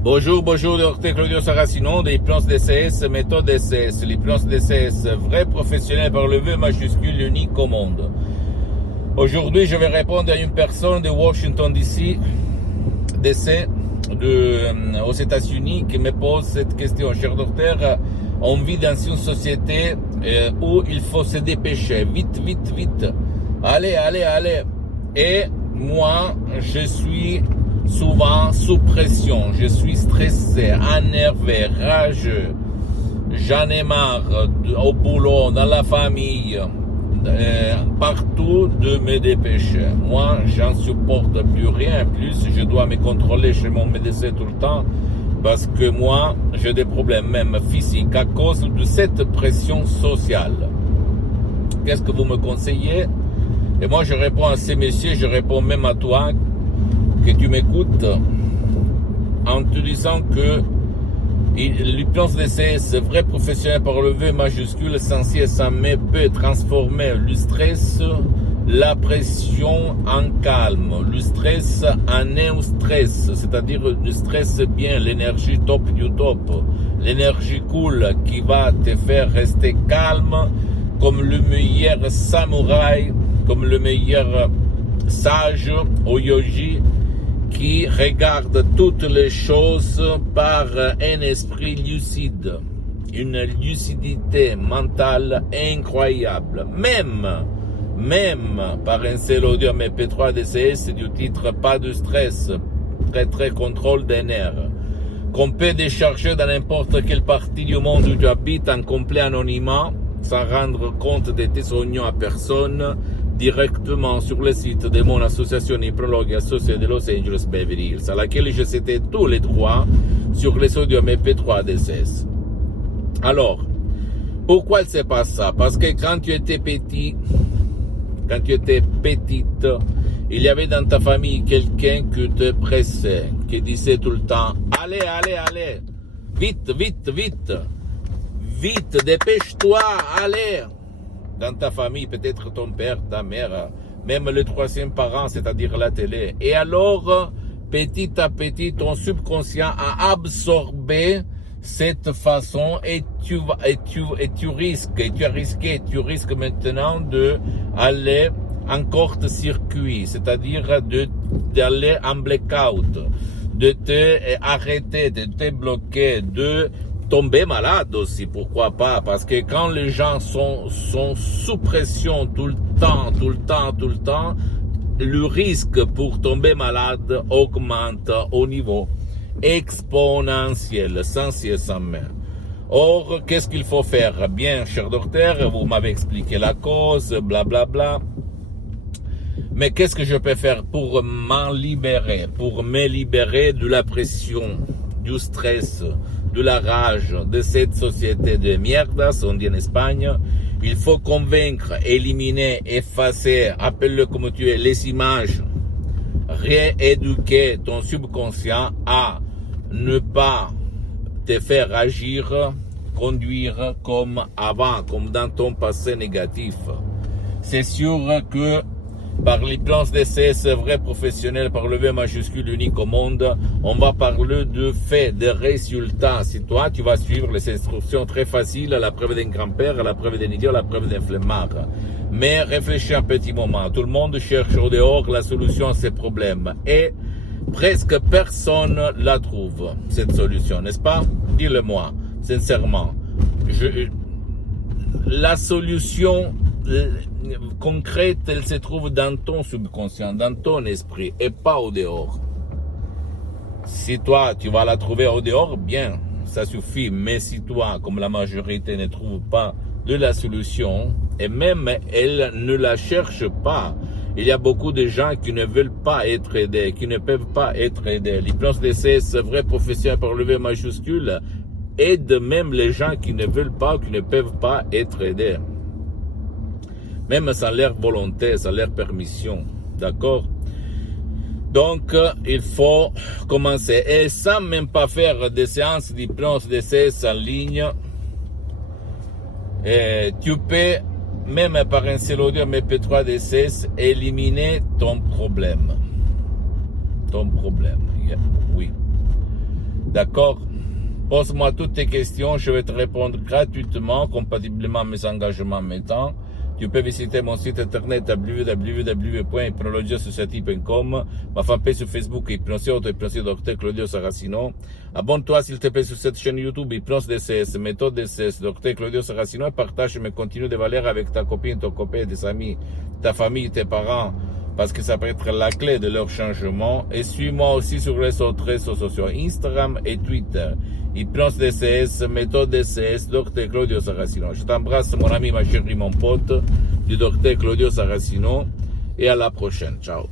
Bonjour, bonjour, docteur Claudio Saracino de l'hypnose DCS, méthode DCS. L'hypnose DCS, vrai professionnel par le V majuscule, unique au monde. Aujourd'hui, je vais répondre à une personne de Washington DC, aux États-Unis, qui me pose cette question. Cher docteur, on vit dans une société où il faut se dépêcher, vite, vite, vite. Allez, allez, allez. Et moi, je suis souvent sous pression, je suis stressé, énervé, rageux, j'en ai marre au boulot, dans la famille, partout de me dépêcher. Moi, j'en supporte plus rien, plus je dois me contrôler chez mon médecin tout le temps, parce que moi, j'ai des problèmes même physiques à cause de cette pression sociale. Qu'est-ce que vous me conseillez? Et moi, je réponds à ces messieurs, je réponds même à toi, que tu m'écoutes en te disant que l'hypnose DCS, vrai professionnel par le V majuscule, censé s'aimer, peut transformer le stress, la pression en calme, le stress en eustress, c'est-à-dire le stress bien, l'énergie top du top, l'énergie cool qui va te faire rester calme comme le meilleur samouraï, comme le meilleur sage au yogi, qui regarde toutes les choses par un esprit lucide, une lucidité mentale incroyable, même par un seul audio MP3 DCS du titre Pas de stress, très contrôle des nerfs, qu'on peut décharger dans n'importe quelle partie du monde où tu habites en complet anonymat, sans rendre compte de tes oignons à personne, directement sur le site de mon association hypnologue associée de Los Angeles Beverly Hills, à laquelle je cédais tous les droits sur les audios MP3 DCS. Alors, pourquoi il se passe ça? Parce que quand tu étais petite, il y avait dans ta famille quelqu'un qui te pressait, qui disait tout le temps, allez, allez, allez, vite, vite, vite, vite, dépêche-toi, allez. Dans ta famille, peut-être ton père, ta mère, même le troisième parent, c'est-à-dire la télé. Et alors, petit à petit, ton subconscient a absorbé cette façon et tu risques maintenant d'aller en court-circuit, c'est-à-dire d'aller en blackout, de te arrêter, de te bloquer, de tomber malade aussi, pourquoi pas, parce que quand les gens sont sous pression tout le temps, le risque pour tomber malade augmente au niveau exponentiel, sans ciel, sans main. Or, qu'est-ce qu'il faut faire? Bien, cher docteur, vous m'avez expliqué la cause, blablabla. Mais qu'est-ce que je peux faire pour m'en libérer, pour me libérer de la pression, du stress, de la rage de cette société de mierdas, on dit en Espagne? Il faut convaincre, éliminer, effacer, appelle-le comme tu es, les images, rééduquer ton subconscient à ne pas te faire agir, conduire comme avant, comme dans ton passé négatif. C'est sûr que par l'hypnose DCS, vrai professionnel par le V majuscule unique au monde, on va parler de faits, de résultats. Si toi, tu vas suivre les instructions très faciles, à la preuve d'un grand-père, à la preuve d'un idiot, à la preuve d'un flemmard. Mais réfléchis un petit moment. Tout le monde cherche au dehors la solution à ces problèmes. Et presque personne la trouve, cette solution, n'est-ce pas? Dis-le-moi, sincèrement. La solution concrète, elle se trouve dans ton subconscient, dans ton esprit, et pas au dehors. Si toi, tu vas la trouver au dehors, bien, ça suffit. Mais si toi, comme la majorité, ne trouve pas de la solution, et même elle ne la cherche pas, il y a beaucoup de gens qui ne veulent pas être aidés, qui ne peuvent pas être aidés. L'hypnose DCS, vrai professionnel par le V majuscule, aide même les gens qui ne veulent pas, qui ne peuvent pas être aidés. Même sans leur volonté, sans leur permission. D'accord? Donc, il faut commencer. Et sans même pas faire des séances d'hypnose DCS en ligne, tu peux, même par un seul audio MP3 DCS, éliminer ton problème. Oui. D'accord? Pose-moi toutes tes questions, je vais te répondre gratuitement, compatiblement à mes engagements, mes temps. Tu peux visiter mon site internet www.hypnologiassociative.com, ma fanpage sur Facebook, Hypnosie Dr Claudio Saracino. Abonne-toi s'il te plaît sur cette chaîne YouTube, Hypnose DCS, méthode DCS, Dr Claudio Saracino, et partage mes contenus de valeur avec ta copine, ton copain, tes amis, ta famille, tes parents, parce que ça peut être la clé de leur changement. Et suis-moi aussi sur les autres réseaux sociaux, Instagram et Twitter. Hypnose DCS, méthode DCS, Dr Claudio Saracino. Je t'embrasse, mon ami, ma chérie, mon pote, du Dr Claudio Saracino. Et à la prochaine. Ciao.